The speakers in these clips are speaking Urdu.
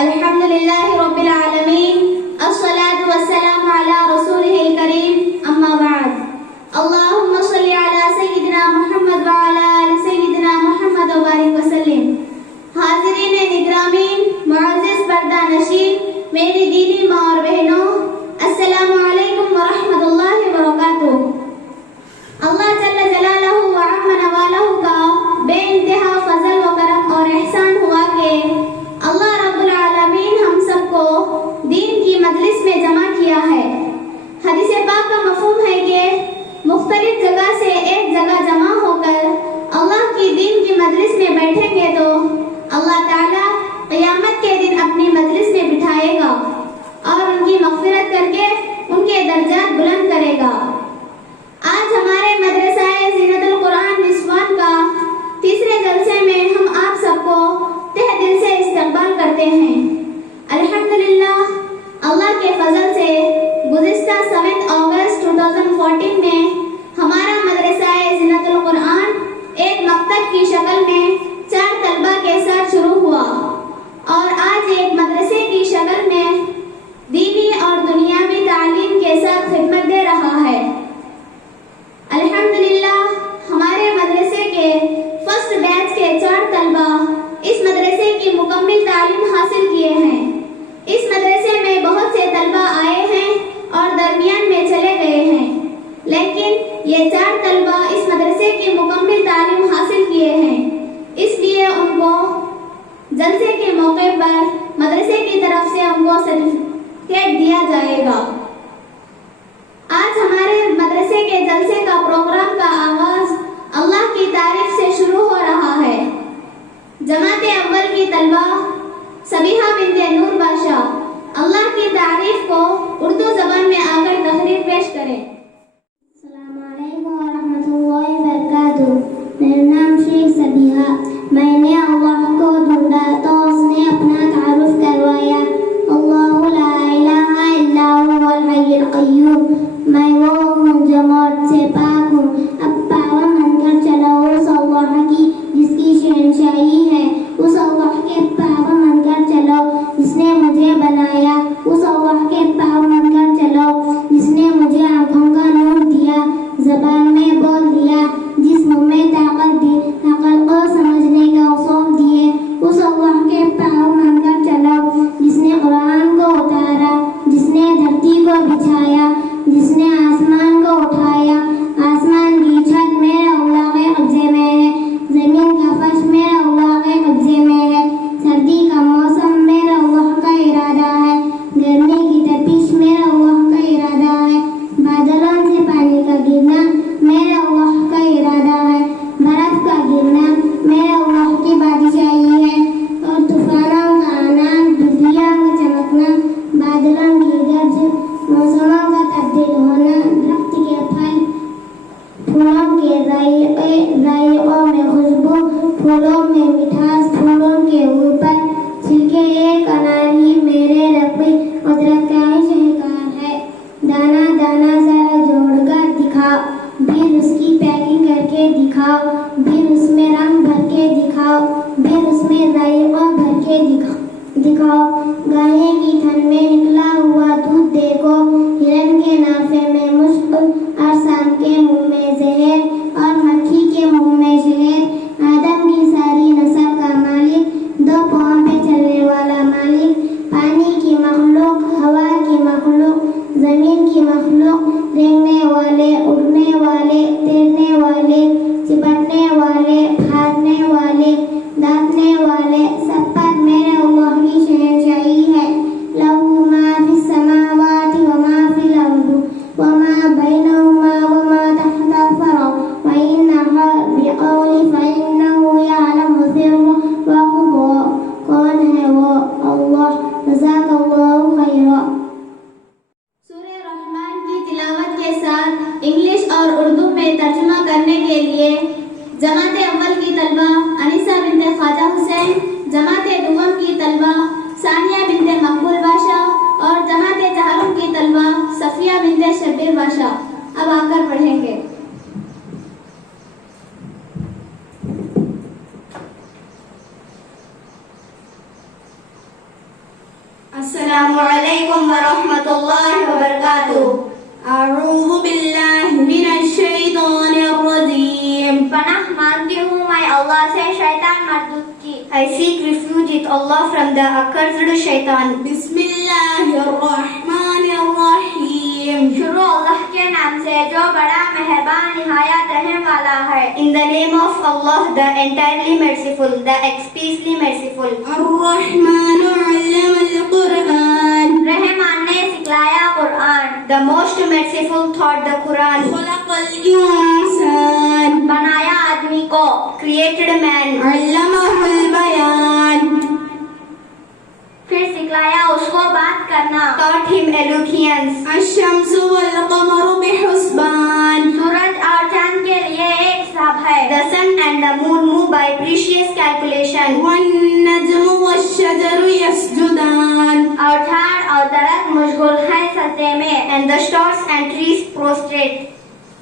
الحمد للہ رب العالمین الصلاة والسلام علی رسولہ الکریم اما بعد اللہم صلی علی سیدنا محمد وعلی آل سیدنا محمد وبارک وسلم. حاضرین نگرامین، معزز پردہ نشین، میری دینی ماں اور بہنوں، السلام علیکم ورحمۃ اللہ وبرکاتہ. اللہ جل جلالہ وعم نوالہ کا بے انتہا فضل و کرم اور احسان ہوا کہ اللہ رب العالمین ہم سب کو دین کی مجلس میں جمع کیا ہے. حدیث پاک کا مفہوم ہے کہ مختلف جگہ سے ایک جگہ جمع ہو کر اللہ کی دین کی مجلس میں بیٹھیں گے تو اللہ تعالیٰ قیامت کے دن اپنی مجلس میں بٹھائے گا اور ان کی مغفرت کر کے ان کے درجات بلند کرے گا. آج ہمارے مدرسہ زینت القرآن نسوان کا تیسرے جلسے میں ہم آپ سب کو تہ دل سے استقبال کرتے ہیں. الحمدللہ اللہ کے فضل سے گزشتہ 7 اگست 2014 میں ہمارا مدرسہ زینت القرآن ایک مکتب کی شکل میں 4 طلبہ کے ساتھ شروع ہوا اور آج ایک مدرسے کی شکل میں دینی اور دنیاوی تعلیم کے ساتھ خدمت دے رہا ہے. الحمدللہ ہمارے مدرسے کے فرسٹ بیچ کے 4 طلبہ اس مدرسے کی مکمل تعلیم حاصل کیے ہیں. اس مدرسے میں بہت سے طلبہ آئے ہیں اور درمیان میں چلے گئے ہیں، لیکن یہ 4 طلبہ اس مدرسے کی مکمل تعلیم حاصل کیے ہیں. اس لیے ان کو جلسے کے موقع پر مدرسے کی طرف سے ان کو سرٹیفکیٹ دیا جائے گا. آج ہمارے مدرسے کے جلسے کا پروگرام کا آغاز اللہ کی تعریف سے شروع ہو رہا ہے. جماعت اول کی طلبہ سبیحہ بنت نور بادشاہ اللہ کی تعریف کو اردو زبان میں آ کر تقریر پیش کریں. السلام علیکم ورحمۃ اللہ وبرکاتہ. میرا نام شیخ سبیحہ. میں نے اللہ کو ڈھونڈا تو اس نے اپنا تعارف کروایا. اللہ لا الہ الا هو الحی القیوم. میں وہ ہوں جو موت سے پاک ہوں. اب پاور من کر چلو اس اللہ کی جس کی شہنشاہی ہے. اس اللہ کے پاور من کر چلو جس نے مجھے بنایا. اس اللہ کے پاور من کر چلو جس نے مجھے آنکھوں کا نور دیا، زبان میں بول دیا، جسم میں طاقت دی، عقل کو سمجھنے کا اصول دیے. اس اللہ کے پاور من کر چلو جس نے قرآن کو اتارا، جس نے دھرتی کو بچھایا، جس نے آسمان کو اٹھایا. آسمان کی چھت میرے اللہ کے قبضے میں ہے، زمین کا فرش میرے اللہ کے قبضے میں ہے. سردی کا موسم میرے اللہ کا ارادہ ہے، گرمی کی تپش میرے اللہ کا ارادہ ہے. بادلوں سے پانی کا گرنا میرے اللہ کا ارادہ ہے. برف کا گرنا میرے اللہ کی بادشاہی ہے. اور طوفانوں کا آنا، بجلیوں کا چمکنا، بادلوں کی گرج، موسموں کا تبدیل ہونا، درخت کے پھل، پھولوں کے ذائقوں میں خوشبو، پھولوں میں مٹھاس، پھولوں کے اوپر چھلکے، ایک انار ہی میرے رب کی قدرت کا ہی شاہکار ہے. دانا دانا ذرا جوڑ کر دکھاؤ، پھر اس کی پیکنگ کر کے دکھاؤ، پھر اس میں رنگ بھر کے دکھاؤ، پھر اس میں ذائقہ بھر کے دکھاؤ. گائے کی تھن میں نکلا ہوا دودھ دیکھو، ہرن کے نافے میں مشک اور سام کے منہ میں زہر اور مکھی کے منہ میں شہر. آدم کی ساری نسل کا مالک، 2 پاؤں پہ چلنے والا مالک، پانی کی مخلوق، ہوا کی مخلوق، زمین کی مخلوق، رینگنے والے، اڑنے والے، تیرنے والے، چپٹنے والے، بھاگنے والے، دانتنے والے، سب پر میرے اللہ کی شہنشاہی ہے. لہو ما السلام علیکم ورحمۃ اللہ وبرکاتہ. اعوذ باللہ من الشیطان الرجیم. پناہ مانگتی ہوں میں اللہ سے شیطان مردود کی. I seek refuge with Allah from the accursed shaitan. بسم اللہ الرحمن الرحیم. شروع اللہ کے نام سے جو بڑا مہربان نہایت رحم والا ہے. In the name of Allah, the entirely merciful, the expressly merciful. الرحمن علم القرآن. رحمان نے سکھلایا قرآن. The most merciful taught the Quran. خلق الانسان. بنایا آدمی کو. Created man. علمہ البیان. پھر سکھلایا اس کو بات کرنا. Taught him eloquence. الشمس والقمر بحسبان. سورج اور چاند کے لیے ایک حساب ہے. The sun and the moon move by precious calculation. والنجم والشجر يسجدان. اور جھاڑ اور درخت مشغول ہے سجدے میں. And the stars and trees prostrate.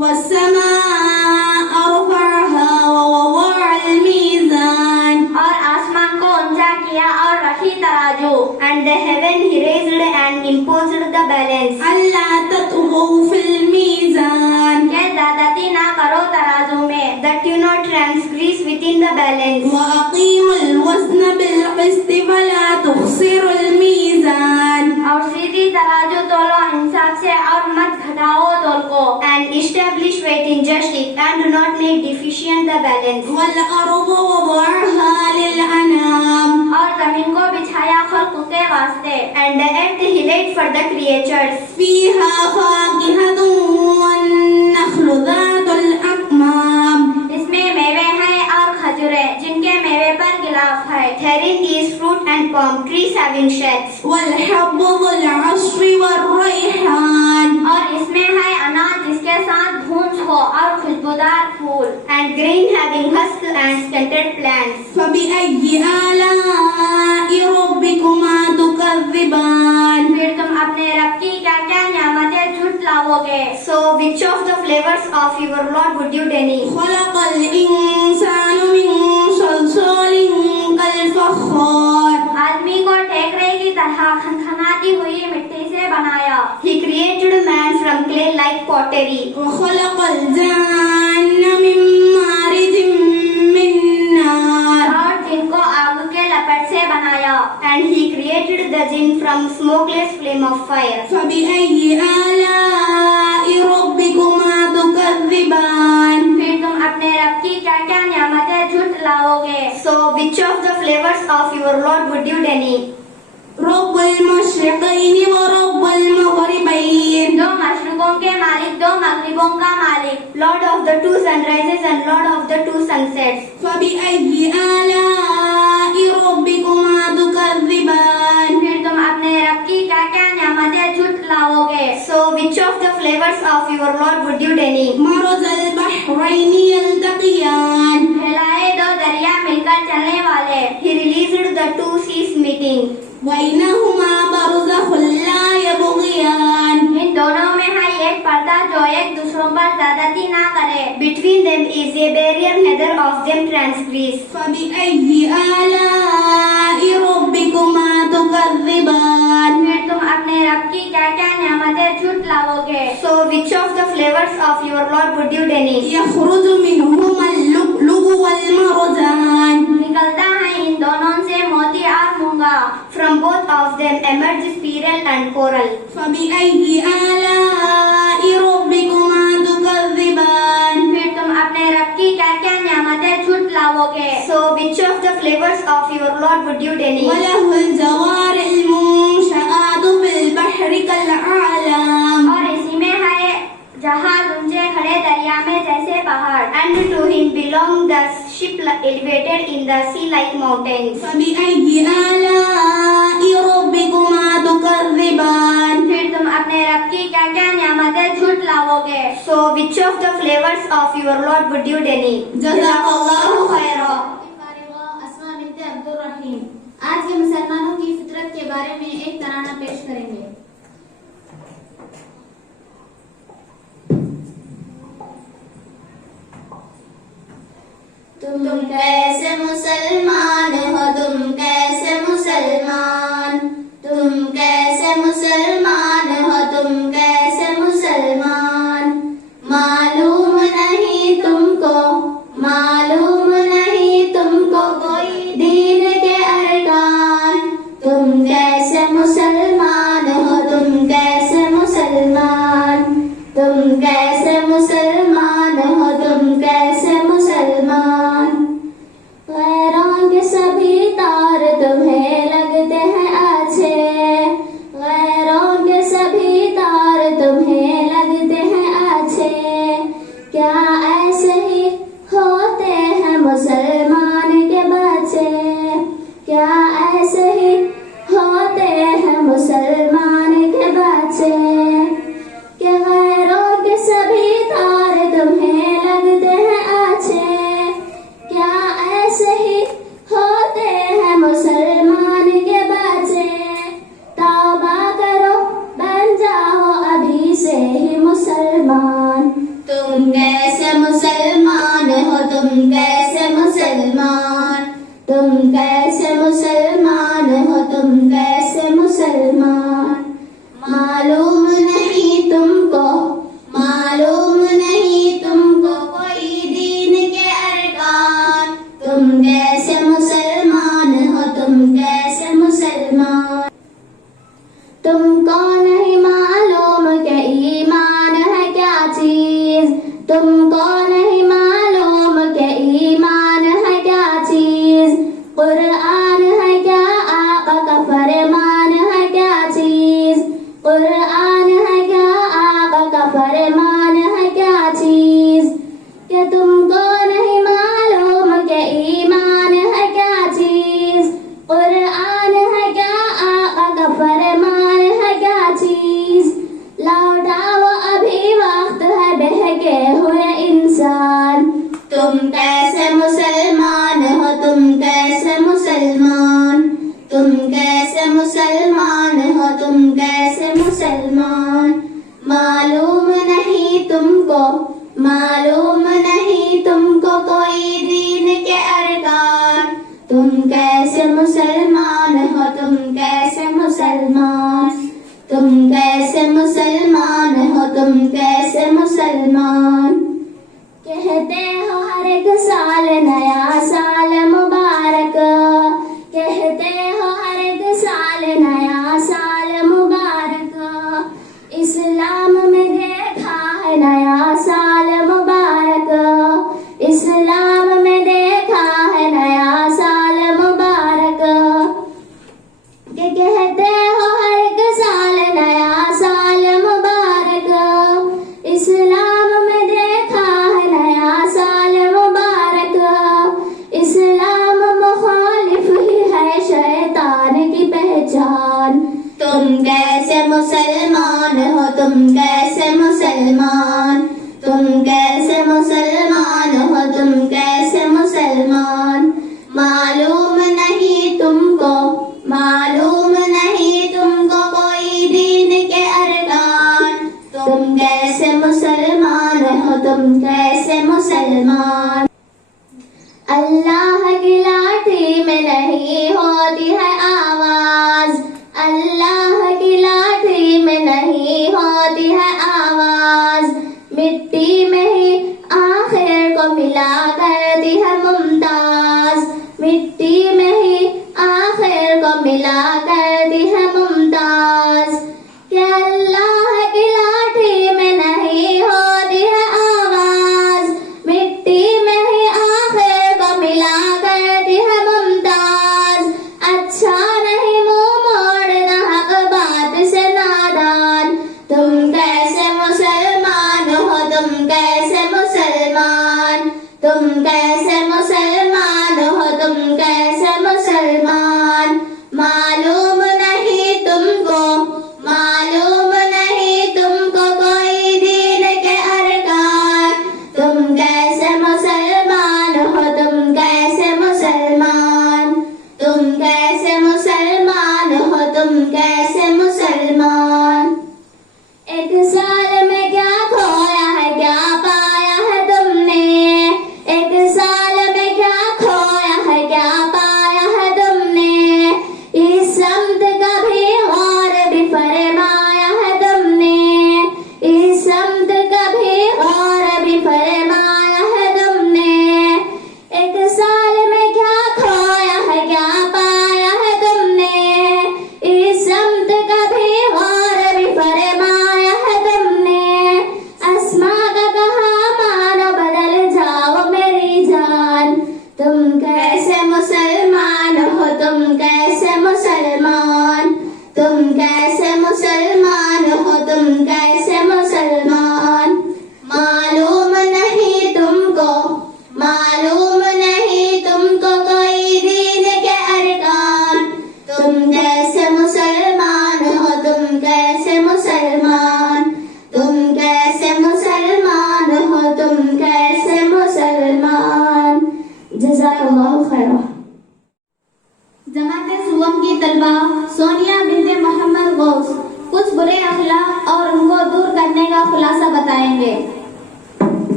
والسماء رفعها ووضع الميزان. اور آسمان کو اونچا کیا اور رکھی ترازو. And the heaven he raised and imposed the balance. ألا تطغوا في الميزان. کہ زیادتی نہ کرو ترازو میں. That you not transgress within the balance. وأقيموا الوزن بالقسط فلا تخسروا الميزان. اور سیدھی ترازو تولو انصاف سے اور مت گھٹاؤ تول کو. And establish weight in justice and do not make deficient the balance. والأرض وضعها للأنام. اور زمین کو بچھایا خلق کے واسطے. And the earth he laid for the creatures. فيها فاكهة والنخل ذات الأكمام. اس میں میوے ہیں اور کھجورے جن کے میوے پر غلاف ہے. Therein is fruit and palm trees having shades. والحب ذو العصف والريحان. اور اس میں ہے اناج جس کے ساتھ بھونس ہو اور خوشبودار پھول. And grain having husk and stunted plants. فبأي آلاء ربكما تكذبان. پھر تم اپنے رب کی کیا کیا نعمتیں جھٹ لاؤ گے. So which of the flavors of your Lord would you deny? خلق الإنسان من صلصال كالفخار. آدمی کو ٹیکرے کی طرح کھنکھناتی ہوئی مٹی سے بنایا. He created man from clay like pottery. وخلق الجان من مارج من نار. اور جن کو آگ کے لپٹ سے بنایا. And he created the jinn from smokeless flame of fire. فبأي آلاء ربكما تكذبان. پھر تم اپنے رب کی کیا کیا نعمتیں جھٹ لاؤ گے. So which of the flavors of your Lord would you deny? رب المشرقين ورب المغربين. دو مشرقوں کے مالک دو مغربوں کا مالک. Lord of the two sunrises and Lord of the two sunsets. فبأي آلاء ربكما تكذبان. پھر تم اپنے رب کی کیا کیا نعمتیں جھٹ لاؤ گے. So which of the flavors of your Lord would you deny? مرج البحرين يلتقيان. پھیلائے دو دریا مل کر چلنے والے. He released the two seas meeting. بينهما برزخ لا يبغيان. ان دونوں میں ہے ایک پردہ جو ایک دوسروں پر زیادتی نہ کرے. Between them is a barrier neither of them transgress. فبأي آلاء ربكما تكذبان. پھر تم اپنے رب کی کیا کیا نعمتیں جھٹ لاؤ گے. So which of the flavors of your Lord would you deny? يخرج منهما اللؤلؤ والمرجان. نکلتا ہے ان دونوں سے موتی اور مونگا. From both of them emerges pearl and coral. فبأي آلاء ربكما تكذبان. پھر تم اپنے رب کی کیا کیا نعمتیں جھٹ لاؤ گے. So which of the flavors of your Lord would you deny? وله الجوار المنشآت في البحر كالأعلام. اور اسی میں ہے جہاز اونچے کھڑے دریا میں جیسے پہاڑ. And to him belong the ship elevated in the sea like mountains. فبأي آلاء ربكما تكذبان. پھر تم اپنے رب کی کیا کیا نعمتیں جھٹ لاؤ گے. So which of the flavors of your Lord would you deny? جزاک اللہ خیرا. اسماء بنت عبد الرحیم آج کے مسلمانوں کی فطرت کے بارے میں ایک ترانہ پیش کریں گے. تم کیسے مسلمان ہو، تم کیسے مسلمان، تم تار تمہیں لگتے ہیں اچھے، غیروں کے سبھی تار تمہیں لگتے ہیں اچھے، کیا ایسے ہی ہوتے ہیں مسلمان کے بچے، کیا ایسے ہی ہوتے ہیں مسلمان کے بچے، کہ غیروں کے سبھی تار تمہیں لگتے ہیں اچھے، کیا ایسے ہی ہوتے ہیں مسلمان کے بچے، توبہ کرو بن جاؤ ابھی سے ہی مسلمان، تم کیسے مسلمان ہو، تم کیسے مسلمان، تم کیسے مسلمان ہو، تم کیسے مسلمان، معلوم نہیں تم کو، معلوم نہیں تم کو کوئی دین کے ارکان، تم کیسے مسلمان ہو، تم کیسے مسلمان، تم کو نہیں معلوم کہ ایمان ہے کیا چیز، تم کو نہیں معلوم کہ ایمان ہے کیا چیز، قرآن ہے کیا آقا کا فرمان ہے کیا چیز، قرآن ہے کیا آقا کا فرمان ہے کیا چیز، کہ تم کو نہیں معلوم کہ ایمان ہے کیا چیز، قرآن ہے کیا آقا کا فرمان ہے کیا چیز، لوٹاؤ ابھی وقت ہے بہکے ہوئے انسان، تم کیسے مسلمان ہو، تم کیسے مسلمان، تم کیسے مسلمان ہو، تم کیسے مسلمان، معلوم نہیں تم کو، معلوم نہیں تم کو کوئی دین کے ارکان، تم کیسے مسلمان ہو، تم کیسے مسلمان، تم کیسے مسلمان ہو، تم کیسے مسلمان، کہتے ہو ہر ایک سال نیا سال مبارک، کہتے ہو ہر ایک سال نیا سال مبارک، اسلام میں دیکھا ہے نیا سال مبارک، اسلام میں دیکھا ہے نیا سال مبارک، کہ کہتے ہو ہر ایک سال نیا سال مبارک، اسلام میں دیکھا ہے نیا سال مبارک، اسلام مخالف ہی ہے شیطان کی پہچان، تم کیسے مسلمان ہو، تم کیسے مسلمان، تم کیسے مسلمان ہو، تم کیسے مسلمان، معلوم نہیں تم کو، معلوم نہیں تم کو کوئی دین کے ارکان، تم کیسے مسلمان ہو، تم کیسے مسلمان، اللہ کی لاٹھی میں نہیں ہوتی ہے آواز، اللہ کی لاٹھی میں نہیں ہوتی ہے آواز، مٹی میں ہی آخر کو ملا کرتی ہے ممتاز، مٹی میں ہی آخر کو ملا کرتی ہے ممتاز، کہ اللہ کی لاٹھی میں نہیں ہوتی ہے آواز، مٹی میں ہی آخر کو ملا کرتی ہے ممتاز، اچھا نہیں منہ موڑنا حق بات سے نادان، تم کیسے مسلمان ہو، تم کیسے مسلمان، تم کیسے مسلمان ہو، تم کیسے مسلمان، معلوم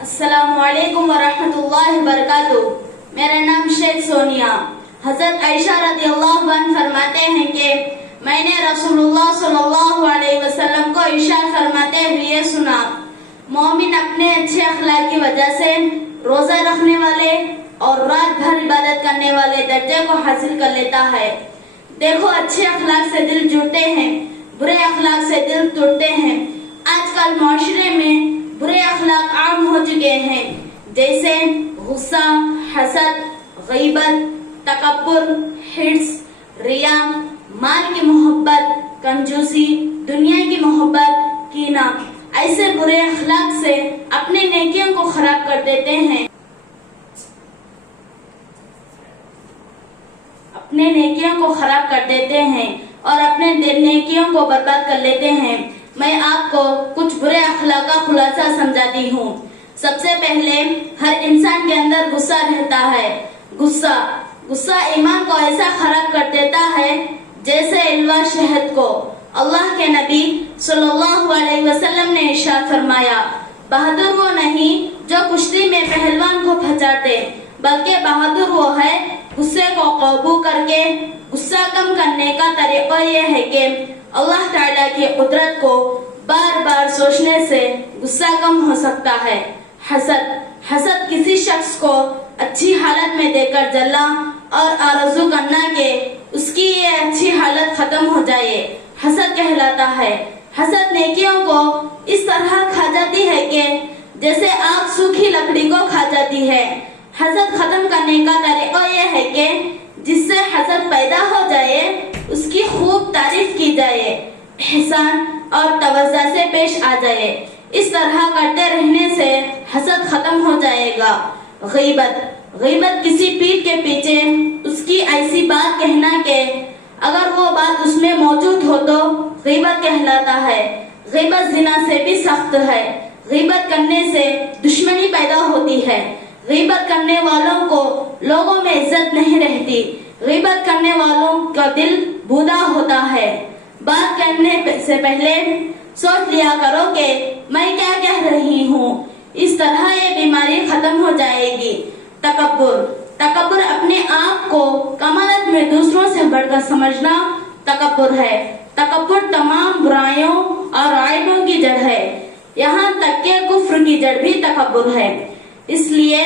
السلام علیکم ورحمۃ اللہ وبرکاتہ. میرا نام شیخ سونیا. حضرت عائشہ رضی اللہ عنہ فرماتے ہیں کہ میں نے رسول اللہ صلی اللہ علیہ وسلم کو ارشاد فرماتے ہوئے سنا, مومن اپنے اچھے اخلاق کی وجہ سے روزہ رکھنے والے اور رات بھر عبادت کرنے والے درجے کو حاصل کر لیتا ہے. دیکھو, اچھے اخلاق سے دل جڑتے ہیں, برے اخلاق سے دل ٹوٹتے ہیں. آج کل معاشرے میں برے اخلاق عام ہو چکے ہیں, جیسے غصہ, حسد, غیبت, تکبر, حرص, ریا, مال کی محبت, کنجوسی, دنیا کی محبت, کینہ. ایسے برے اخلاق سے اپنے نیکیوں کو خراب کر دیتے ہیں, اور اپنے نیکیوں کو برباد کر لیتے ہیں. میں آپ کو کچھ برے اخلاق کا خلاصہ سمجھاتی ہوں. سب سے پہلے, ہر انسان کے اندر غصہ رہتا ہے. غصہ ایمان کو ایسا خراب کر دیتا ہے جیسے الوا شہد کو. اللہ کے نبی صلی اللہ علیہ وسلم نے ارشاد فرمایا, بہادر وہ نہیں جو کشتی میں پہلوان کو پھنساتے, بلکہ بہادر وہ ہے غصے کو قابو کر کے. غصہ کم کرنے کا طریقہ یہ ہے کہ اللہ تعالیٰ کی قدرت کو بار بار سوچنے سے غصہ کم ہو سکتا ہے. حسد کسی شخص کو اچھی حالت میں دیکھ کر جلنا اور آرزو کرنا کہ اس کی یہ اچھی حالت ختم ہو جائے, حسد کہلاتا ہے. حسد نیکیوں کو اس طرح کھا جاتی ہے کہ جیسے آگ سوکھی لکڑی کو کھا جاتی ہے. حسد ختم کرنے کا طریقہ یہ ہے کہ جس سے حسد پیدا ہو جائے اس کی خوب تعریف کی جائے, احسان اور توجہ سے پیش آ جائے. اس طرح کرتے رہنے سے حسد ختم ہو جائے گا. غیبت کسی پیٹھ کے پیچھے اس کی ایسی بات کہنا کہ اگر وہ بات اس میں موجود ہو تو غیبت کہلاتا ہے. غیبت زنا سے بھی سخت ہے. غیبت کرنے سے دشمنی پیدا ہوتی ہے. غیبت کرنے والوں کو لوگوں میں عزت نہیں رہتی. غیبت کرنے والوں کا دل بودا ہوتا ہے. بات کرنے سے پہلے سوچ لیا کرو کہ میں کیا کہہ رہی ہوں, اس طرح یہ بیماری ختم ہو جائے گی. تکبر اپنے آپ کو کمالت میں دوسروں سے بڑھ کر سمجھنا تکبر ہے. تکبر تمام برائیوں اور عیبوں کی جڑ ہے, یہاں تک کہ کفر کی جڑ بھی تکبر ہے. اس لیے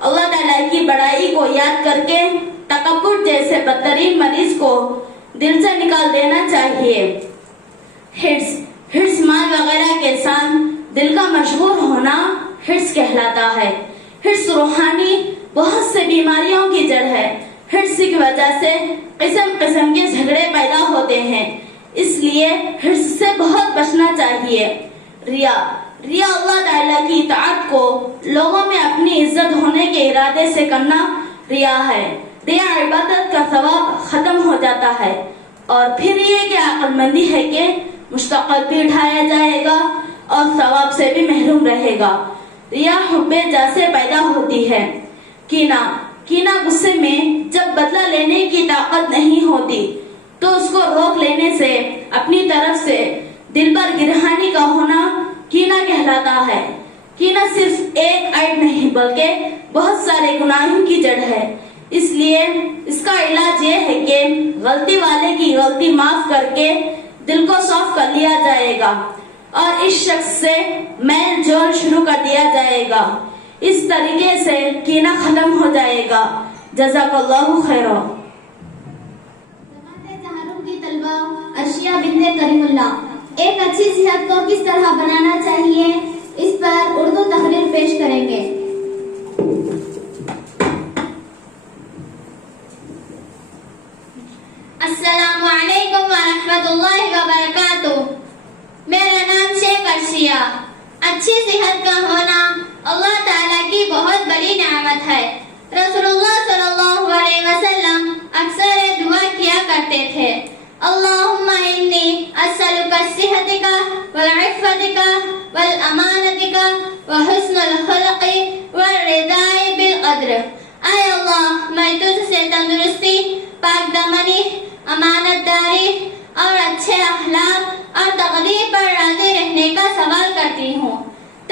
اللہ تعالیٰ کی بڑائی کو یاد کر کے تکبر جیسے بدترین مریض کو دل سے نکال دینا چاہیے. حرص مال وغیرہ کے ساتھ دل کا مشغول ہونا حرص کہلاتا ہے. حرص روحانی بہت سے بیماریوں کی جڑ ہے. حرص کی وجہ سے قسم قسم کے جھگڑے پیدا ہوتے ہیں, اس لیے حرص سے بہت بچنا چاہیے. ریا اللہ تعالیٰ کی اطاعت کو لوگوں میں اپنی عزت ہونے کے ارادے سے کرنا ریا ہے. ریا عبادت کا ثواب ختم ہو جاتا ہے, اور پھر یہ کہ عقل مندی ہے کہ مستقل بھی اٹھایا جائے گا اور ثواب سے بھی محروم رہے گا. ریا حب جا سے پیدا ہوتی ہے. کینہ غصے میں جب بدلہ لینے کی طاقت نہیں ہوتی تو اس کو روک لینے سے اپنی طرف سے دل پر گرہانی کا ہونا کینہ کہلاتا ہے. کینہ صرف ایک عیب نہیں بلکہ بہت سارے گناہوں کی جڑ ہے. اس لیے اس کا علاج یہ ہے کہ غلطی والے کی غلطی معاف کر کے دل کو صاف کر لیا جائے گا اور اس شخص سے میل جول شروع کر دیا جائے گا. اس طریقے سے کینہ ختم ہو جائے گا. جزاک اللہ خیرا. کی طلبہ ارشیا بنت کریم اللہ, ایک اچھی صحت کو کس طرح بنانا چاہیے, اس پر اردو تحریر پیش کریں گے. السلام علیکم ورحمۃ اللہ وبرکاتہ. میرا نام شیخ ارشیا. اچھی صحت کا ہونا اللہ تعالیٰ کی بہت بڑی نعمت ہے. رسول اللہ صلی اللہ علیہ وسلم اکثر دعا کیا کرتے تھے, اللہم انی اسألک صحتک والعفتک والامانتک وحسن الخلق والرضا بالقدر. اے اللہ, میں تجھ سے تندرستی, پاک دامنی, امانت داری اور اچھے اخلاق اور تقدیر پر راضی رہنے کا سوال کرتی ہوں.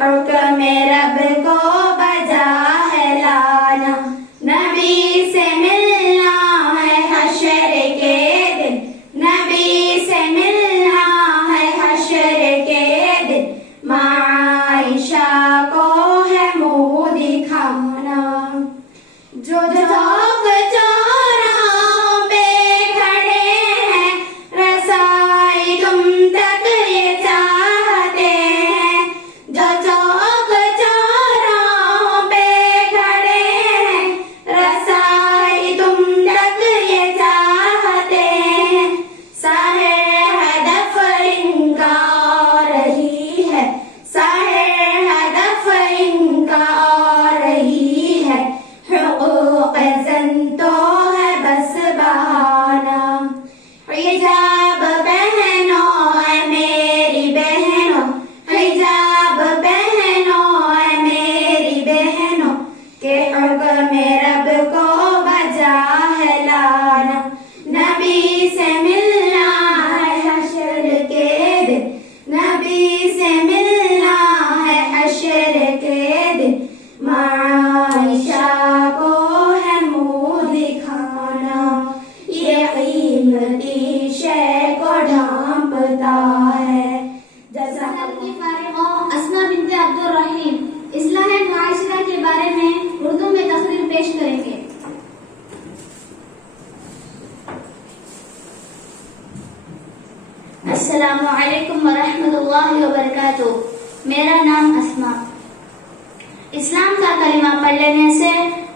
حکم رب کو بجا ہے لانا، نبی سے ملنا ہے حشر کے دن، نبی سے ملنا ہے حشر کے دن، معائشہ کو ہے منہ دکھانا، جو چوک چوراہوں پہ کھڑے ہیں رسائی تم تک یہ چاہتے ہیں، جو چوک چوراہوں پہ کھڑے ہیں رسائی تم تک یہ چاہتے ہیں، ساحر ہدف ان کا اور رہی ہے، ساحر ہدف ان کا اور رہی ہے، حقوق زن تو ہے بس بہانا، حجاب پہنو اے میری بہنوں، حجاب پہنو اے میری بہنوں، کہ حکم رب کو بجا ہے لانا، نبی سے ملنا ہے حشر کے دن، نبی سے ملنا ہے حشر کے دن، معائشہ کو ہے منہ دکھانا، یہ قیمتی شے کو ڈھانپتا ہے۔ جزاک اللہ۔ کی فارغ اسما بنت عبد الرحیم اصلاح معاشرہ کے بارے میں اردو میں تقریر پیش کریں گے۔ السلام علیکم ورحمۃ اللہ وبرکاتہ۔ میرا نام اسما۔ اسلام کا کلمہ پڑھ لینے سے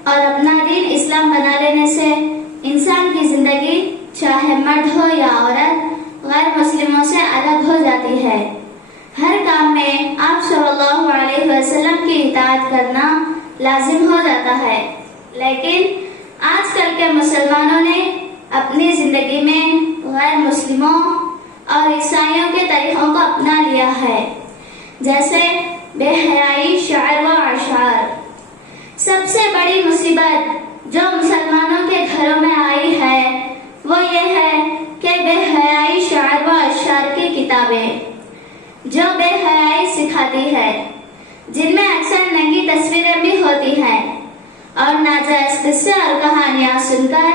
اور اپنا دین اسلام بنا لینے سے انسان کی زندگی چاہے مرد ہو یا عورت غیر مسلموں سے الگ ہو جاتی ہے۔ ہر کام میں آپ صلی اللہ علیہ وسلم کی اطاعت کرنا لازم ہو جاتا ہے، لیکن آج کل کے مسلمانوں نے اپنی زندگی میں غیر مسلموں اور عیسائیوں کے طریقوں کو اپنا لیا ہے، جیسے بے حیائی، شعر و اشعار۔ سب سے بڑی مصیبت جو مسلمانوں کے گھروں میں آئی ہے وہ یہ ہے کہ بے حیائی، شعر و اشعار کی کتابیں جو بے حیائی سکھاتی ہے، جن میں اکثر ننگی تصویریں بھی ہوتی ہیں اور ناجائز قصے اور کہانیاں سن کر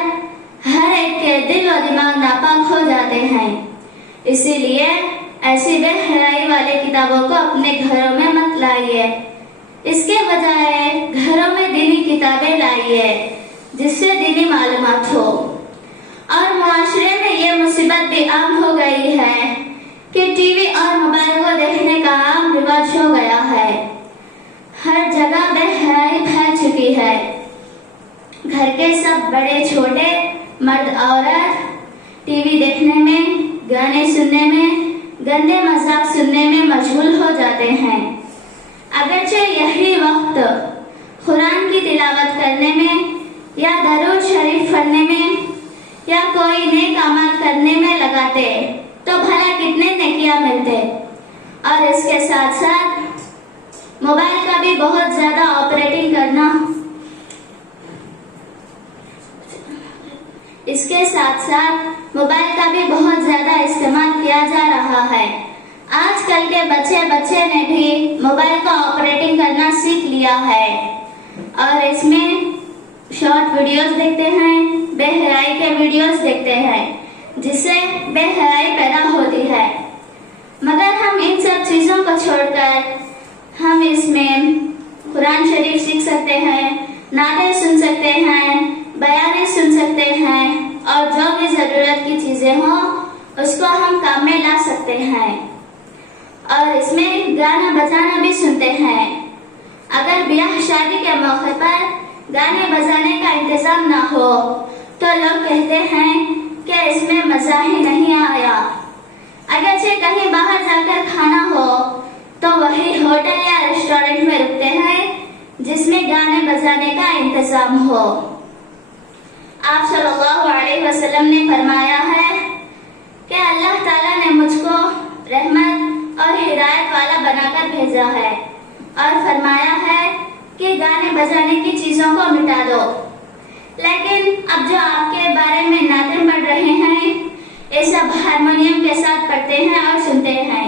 ہر ایک کے دل و دماغ ناپاک ہو جاتے ہیں۔ اسی لیے ایسی بے حیائی والی کتابوں کو اپنے گھروں میں مت لائیے، اس کے بجائے گھروں میں دینی کتابیں لائیے جس سے دینی معلومات ہو۔ اور معاشرے میں یہ مصیبت بھی عام ہو گئی ہے کہ ٹی وی اور موبائل کو دیکھنے کا عام رواج ہو گیا ہے، ہر جگہ بے حیائی پھیل چکی ہے۔ گھر کے سب بڑے چھوٹے، مرد عورت ٹی وی دیکھنے میں، گانے سننے میں، گندے مذاق سننے میں مشغول ہو جاتے ہیں۔ اگرچہ یہی وقت قرآن کی تلاوت کرنے میں یا درود شریف پڑھنے میں یا کوئی نیک عمل کرنے میں لگاتے تو بھلا کتنے نیکیاں ملتے۔ اور اس کے ساتھ ساتھ موبائل کا بھی بہت زیادہ آپریٹنگ کرنا، اس کے ساتھ ساتھ موبائل کا بھی بہت زیادہ استعمال کیا جا رہا ہے۔ آج کل کے بچے نے بھی موبائل کا آپریٹنگ کرنا سیکھ لیا ہے اور اس میں شارٹ ویڈیوز دیکھتے ہیں، بے حیائی کے ویڈیوز دیکھتے ہیں، جس سے بے حیائی پیدا ہوتی ہے۔ مگر ہم ان سب چیزوں کو چھوڑ کر ہم اس میں قرآن شریف سیکھ سکتے ہیں، نعتیں سن سکتے ہیں، بیانیں سن سکتے ہیں اور جو بھی ضرورت کی چیزیں ہوں اس کو ہم کام میں لا سکتے ہیں۔ اور اس میں گانا بجانا بھی سنتے ہیں۔ اگر بیاہ شادی کے موقع پر گانے بجانے کا انتظام نہ ہو تو لوگ کہتے ہیں کہ اس میں مزہ ہی نہیں آیا۔ اگرچہ کہیں باہر جا کر کھانا ہو تو وہی ہوٹل یا ریسٹورنٹ میں رکتے ہیں جس میں گانے بجانے کا انتظام ہو۔ آپ صلی اللہ علیہ وسلم نے فرمایا ہے کہ اللہ تعالیٰ نے مجھ کو رحمت اور ہدایت والا بنا کر بھیجا ہے اور فرمایا ہے کہ گانے بجانے کی چیزوں کو مٹا دو۔ لیکن اب جو آپ کے بارے میں نعتیں پڑھ رہے ہیں یہ سب ہارمونیم کے ساتھ پڑھتے ہیں اور سنتے ہیں۔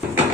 لا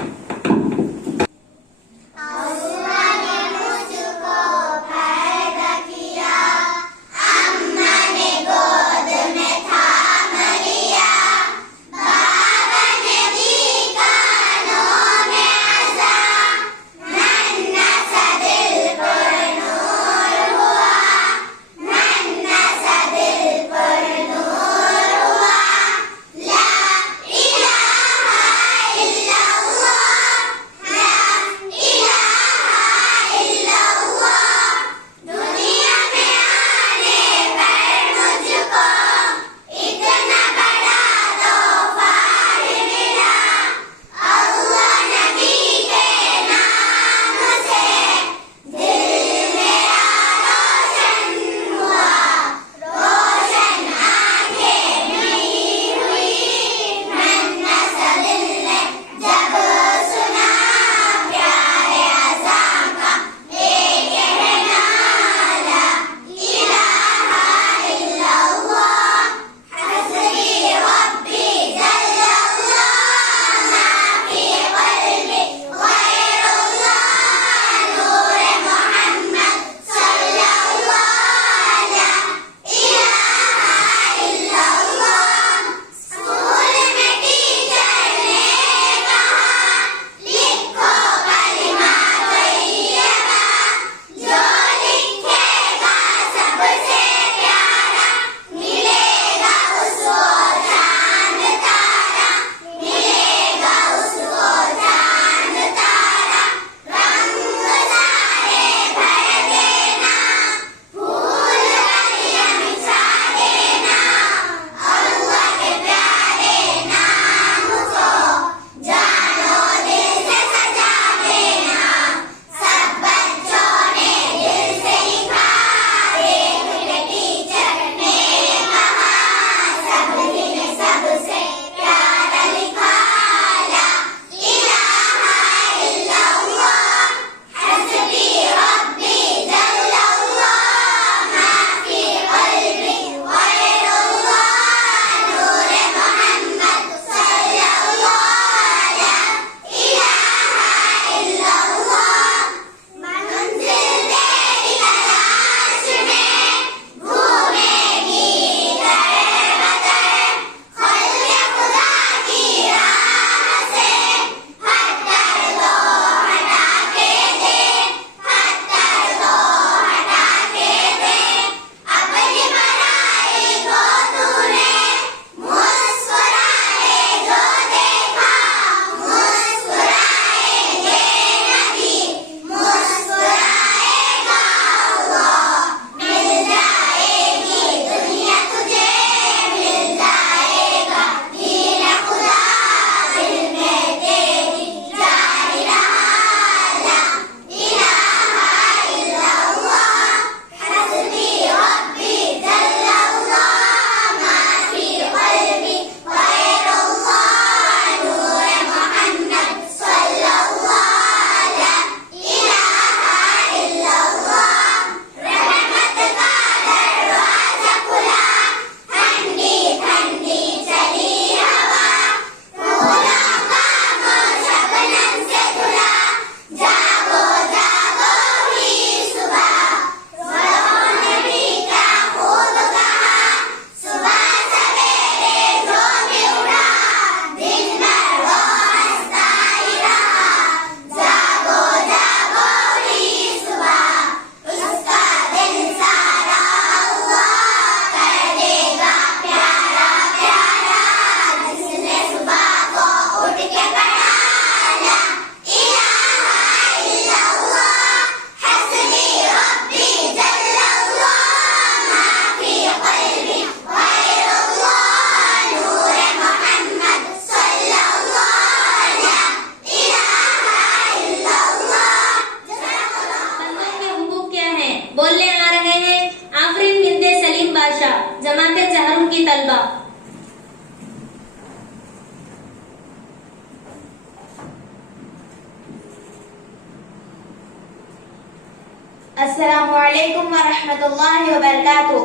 السلام علیکم ورحمۃ اللہ وبرکاتہ.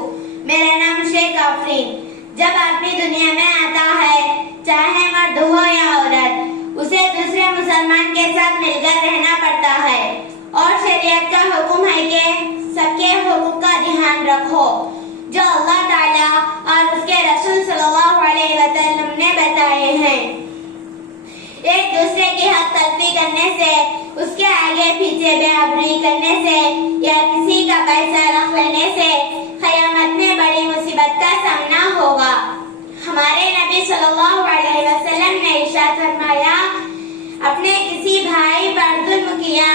میرا نام شیخ آفرین. جب آدمی دنیا میں آتا ہے, چاہے مرد ہو یا عورت, اسے دوسرے مسلمان کے ساتھ مل کر رہنا پڑتا ہے, اور شریعت کا حکم ہے کہ سب کے حقوق کا دھیان رکھو جو اللہ تعالیٰ اور اس کے رسول صلی اللہ علیہ وسلم نے بتائے ہیں. ایک دوسرے کی حق تلفی کرنے سے, اس کے آگے پیچھے بے ابروئی کرنے سے یا کسی کا پیسہ رکھ لینے سے قیامت میں بڑی مصیبت کا سامنا ہوگا. ہمارے نبی صلی اللہ علیہ وسلم نے ارشاد فرمایا, اپنے کسی بھائی پر ظلم کیا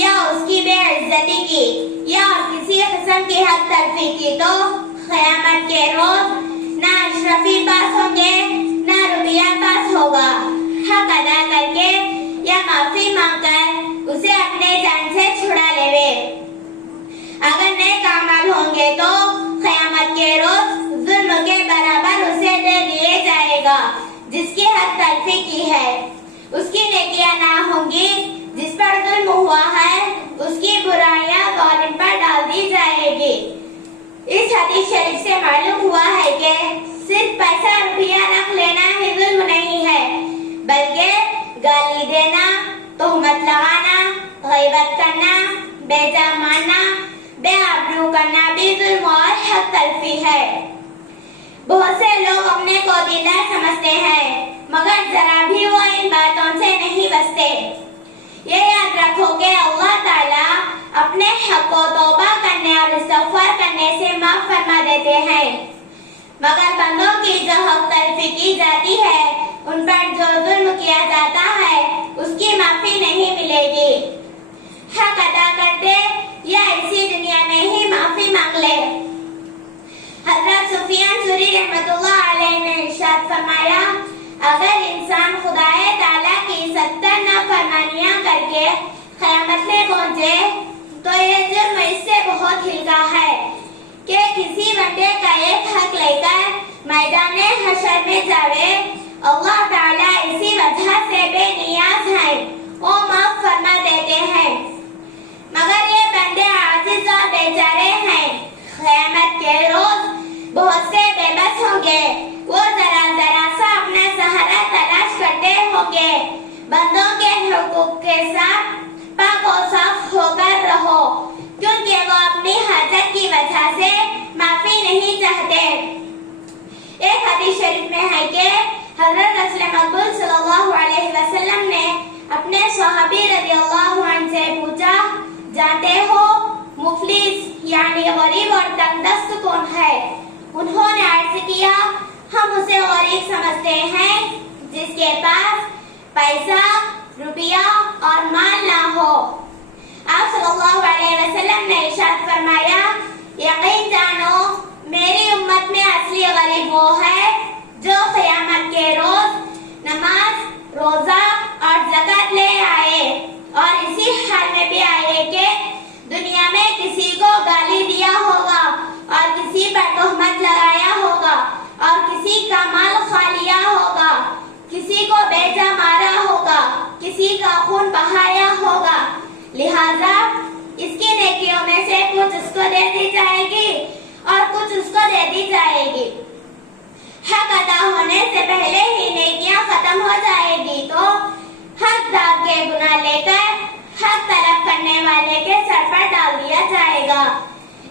یا اس کی بے عزتی کی یا کسی قسم کی حق تلفی کی تو قیامت کے روز نہ اشرفی پاس ہوں گے نہ روپیہ پاس ہوگا. حق ادا کر کے یا معافی مانگ کر اسے اپنے جان سے چھڑا لے. اگر نیک اعمال ہوں گے تو قیامت کے روز ظلم کے برابر اسے دے دیے جائے گا جس کی حق تلفی کی ہے. اس کی نیکیاں نہ ہوں گی, جس پر ظلم ہوا ہے اس کی برائیاں ظالم پر ڈال دی جائے گی. اس حدیث شریف سے معلوم ہوا ہے کہ صرف پیسہ روپیہ رکھ لینا ہی ظلم نہیں ہے, بلکہ گالی دینا, تہمت لگانا, غیبت کرنا, بیجا مارنا, بے آبرو کرنا بھی ظلم اور حق تلفی ہے. بہت سے لوگ اپنے کو دیندار سمجھتے ہیں مگر ذرا بھی وہ ان باتوں سے نہیں بچتے. یہ یاد رکھو کہ اللہ تعالیٰ اپنے حق کو توبہ کرنے اور استغفار کرنے سے معاف فرما دیتے ہیں, مگر بندوں کی جو حق تلفی کی جاتی ہے, ان پر جو ظلم کیا جاتا ہے, اس کی معافی نہیں ملے گی. حق ادا کر دے یا اسی دنیا میں ہی معافی مانگ لے. حضرت سفیان ثوری رحمۃ اللہ علیہ نے ارشاد فرمایا, اگر انسان خدائے تعالیٰ کی 70 نافرمانیاں کر کے قیامت میں پہنچے تو یہ جرم اس سے بہت ہلکا ہے کہ کسی بندے کا ایک حق لے کر میدان حشر میں جاوے. اللہ تعالیٰ اسی وجہ سے بے نیاز ہیں, وہ معاف فرما دیتے ہیں, مگر یہ بندے عاجز اور بیچارے ہیں. قیامت کے روز بہت سے بے بس ہوں گے, وہ ذرا ذرا سا اپنا سہارا تلاش کرتے ہوں گے. بندوں کے حقوق کے ساتھ پاک و صاف ہو کر رہو, کیونکہ وہ اپنی حاجت کی وجہ سے معافی نہیں چاہتے. ایک حدیث شریف میں ہے کہ حضرت رسول مقبول صلی اللہ علیہ وسلم نے اپنے صحابی رضی اللہ عنہ سے پوچھا, جانتے ہو مفلس یعنی غریب اور تنگ دست کون ہے؟ انہوں نے عرض کیا, ہم اسے غریب سمجھتے ہیں جس کے پاس پیسہ, روپیہ اور مال نہ ہو. آپ صلی اللہ علیہ وسلم نے ارشاد فرمایا, یقین جانو میری امت میں اصلی غریب وہ ہے جو قیامت کے روز نماز, روزہ اور زکات لے آئے اور اسی حال میں بھی آئے کہ دنیا میں کسی کو گالی دیا ہوگا اور کسی پر تہمت لگایا ہوگا اور کسی کا مال کھا لیا ہوگا, کسی کو بیجا مارا ہوگا, کسی کا خون بہایا ہوگا. لہذا اس کی نیکیوں میں سے کچھ اس کو دے دی جائے گی اور کچھ اس کو دے دی جائے گی. حق ادا ہونے سے پہلے ہی نیکیاں ختم ہو جائے گی تو حقدار کے گناہ لے کر حق طلب کرنے والے کے سر پر ڈال دیا جائے گا.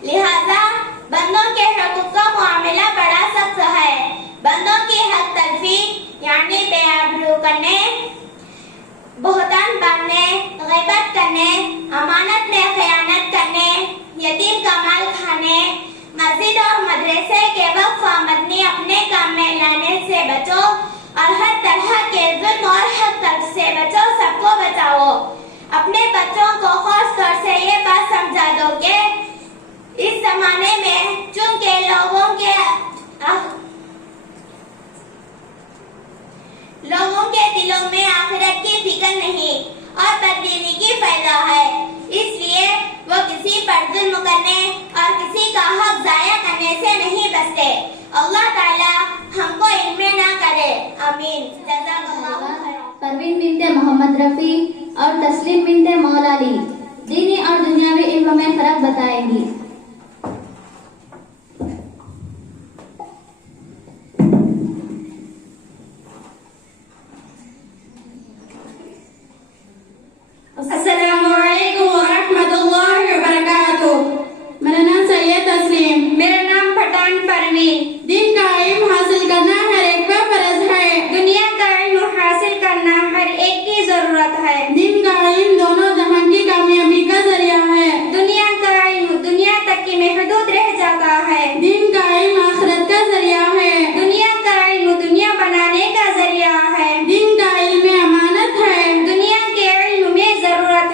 لہذا بندوں کے حقوق کا معاملہ بڑا سخت ہے. بندوں کی حق تلفی یعنی بے آبرو کرنے, بہتان باندھنے, غیبت کرنے, امانت میں خیانت کرنے, یتیم کا مال کھانے, مسجد اور مدرسے کے وقف آمدنی اپنے کام میں لانے سے بچو اور ہر طرح کے ظلم اور حق تلف سے بچو. سب کو بچاؤ. اپنے بچوں کو خاص طور سے یہ بات سمجھا دو کہ اس زمانے میں چونکہ لوگوں کے دلوں میں آخرت کی فکر نہیں اور بددینی کی فیضا ہے, اس لیے وہ کسی پر ظلم کرنے اور کسی کا حق ضائع کرنے سے نہیں بچتے. اللہ تعالیٰ ہم کو علم نہ کرے. آمین. جزاک اللہ خیر. پروین بنت محمد رفیع اور تسلیم بنت مولا علی. دینی اور دنیاوی علم میں فرق بتائے گی۔ السلام علیکم ورحمۃ اللہ وبرکاتہ۔ میرا نام سید تسلیم۔ میرا نام پٹھان پروین۔ دین کا علم حاصل کرنا ہر ایک پر فرض ہے۔ دنیا کا علم حاصل کرنا ہر ایک کی ضرورت ہے۔ دین کا علم دونوں جہان کی کامیابی کا ذریعہ ہے۔ دنیا کا علم دنیا تک کی محدود رہ جاتا ہے۔ دین کا علم آخرت کا ذریعہ ہے۔ دنیا کا علم دنیا بنانے کا ذریعہ ہے۔ دین کا علم امانت ہے۔ دنیا کے علم میں ضرورت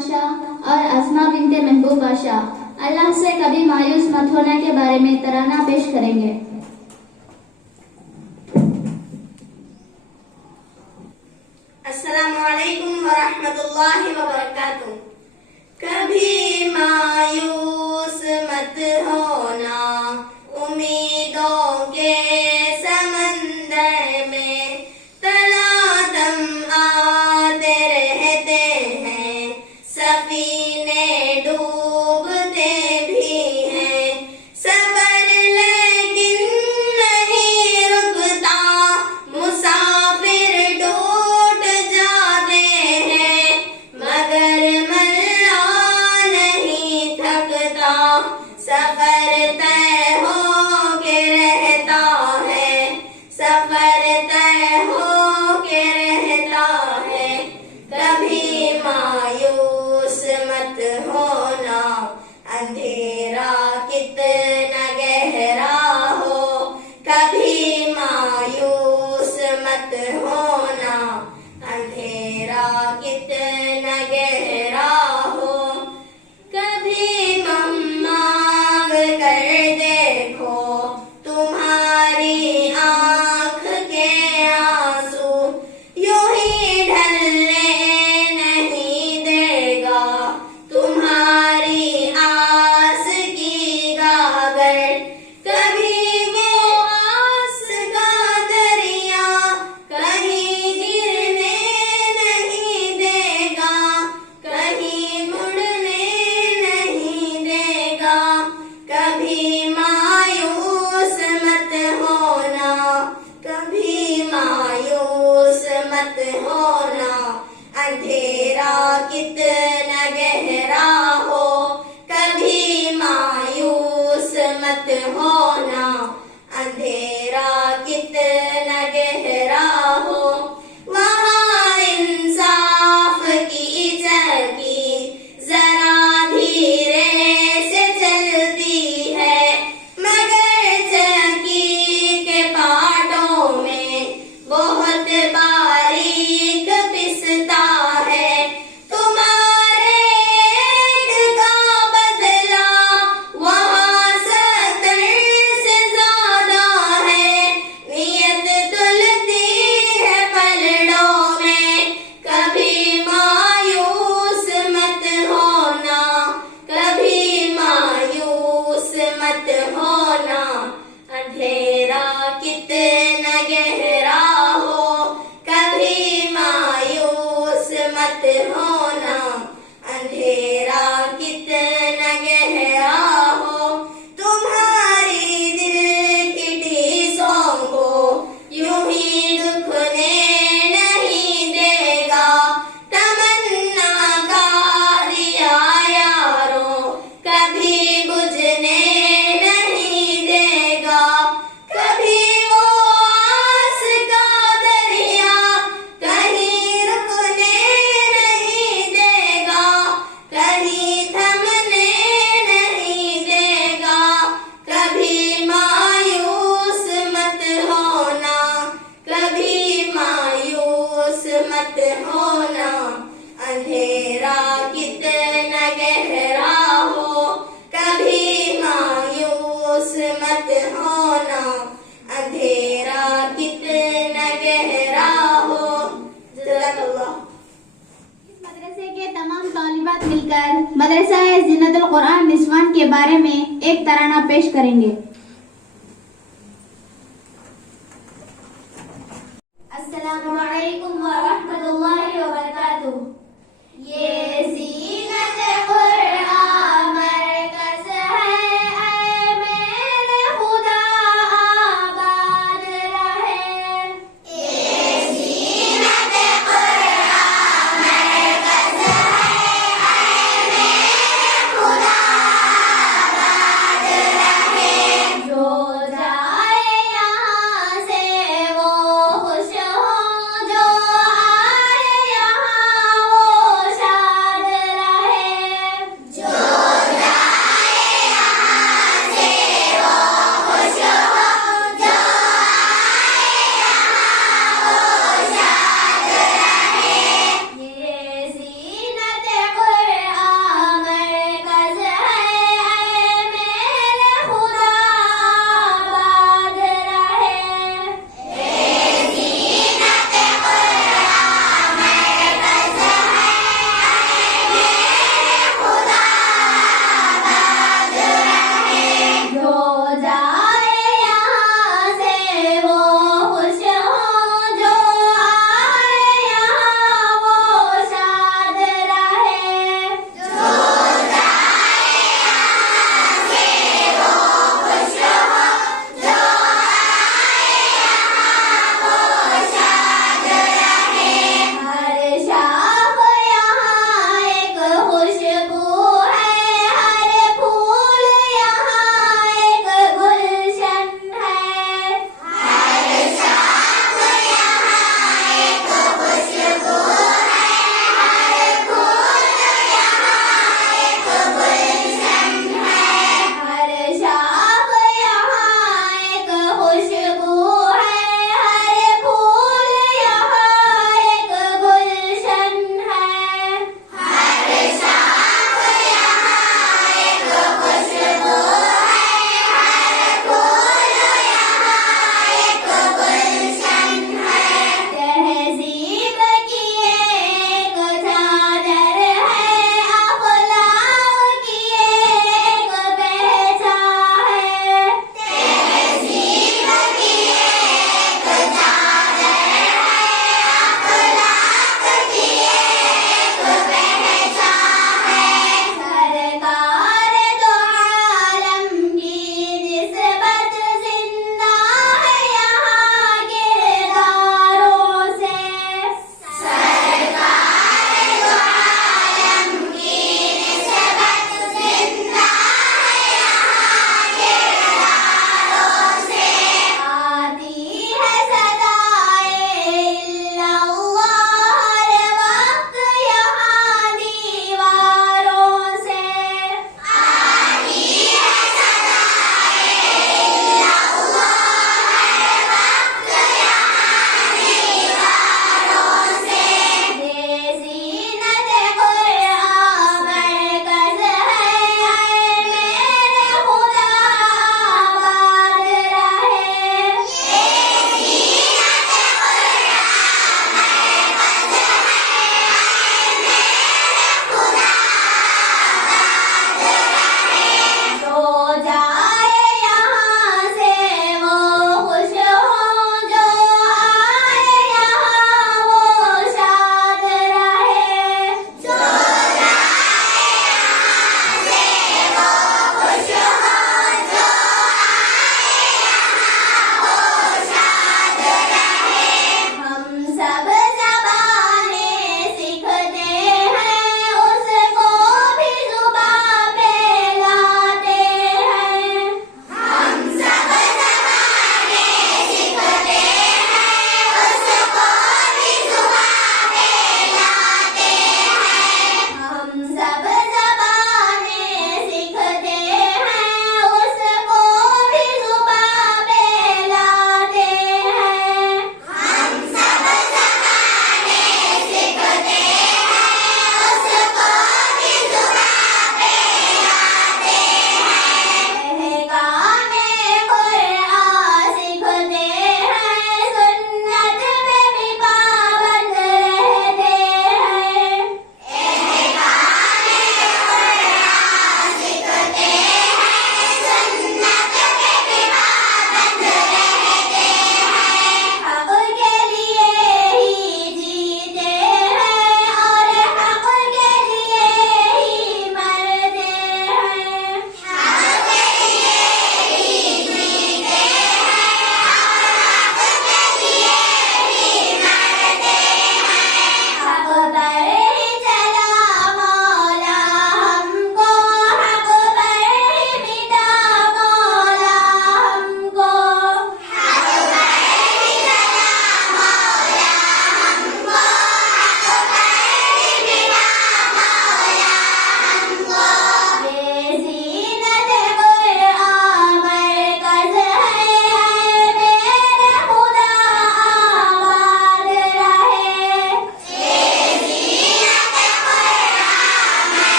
باشا اور اسما بنت محبوب باشا اللہ سے کبھی مایوس مت ہونے کے بارے میں ترانہ پیش کریں گے۔ السلام علیکم ورحمۃ اللہ وبرکاتہ۔ کبھی مایوس مت ہونا، امیدوں کے سمندر میں تلادم آتے رہتے ہیں، سفینے ڈوبتے بھی ہیں، سفر لیکن نہیں رکتا، مسافر ٹوٹ جاتے ہیں، مگر ملا نہیں تھکتا، سفر طے ہو کے رہتا ہے، سفر طے ہو کے رہتا ہے۔ کبھی مایوس مت ہونا، اندھیرا کتنا گہرا ہو، کبھی مایوس مت ہونا، اندھیرا کتنا گہرا ہو، کبھی مانگ کر دیکھو تمہاری آنکھ کے آنسو، یوں ہی ڈھلنے نہیں دے گا تمہاری آس کی گاگر، کبھی وہ آس کا دریا کہیں گرنے نہیں دے گا، کہیں مڑنے نہیں دے گا۔ کبھی مایوس مت ہونا، کبھی مایوس مت ہونا، اندھیرا کتنا گہرا ہو، کبھی مایوس مت ہونا، اندھیرا کتنا گہرا ہو، وہاں انصاف کی چرخی ذرا دھیرے سے چلتی ہے، مگر چرخی کے پاٹوں میں بہت باریک پستا ہے، تمہارے ایک کا بدلہ وہاں 70 سے زیادہ ہے، نیت تلتی ہے پلڑوں میں، کبھی مایوس مت ہونا، کبھی مایوس مت ہونا، اندھیرا کتنا گہرا ہو، کبھی مایوس مت ہونا، اندھیرا کتنا گہرا ہو، تمہاری دل کی ٹھیسوں کو یوں ہی دکھنے نہیں دے گا، تمنا کا دیا یاروں کبھی بجھنے نہیں دے گا، کبھی وہ آس کا دریا کہیں رکنے نہیں دے گا، کہیں تھمنے نہیں دے گا۔ کبھی مایوس مت ہونا، کبھی مایوس مت ہونا، اندھیرا کتنا گہرا ہو، کبھی مایوس مت ہونا، اندھیرا کتنا گہرا ہو۔ جزاک اللہ۔ اس مدرسے کے تمام طالبات مل کر مدرسہ زینت القرآن نسوان کے بارے میں ایک ترانہ پیش کریں گے۔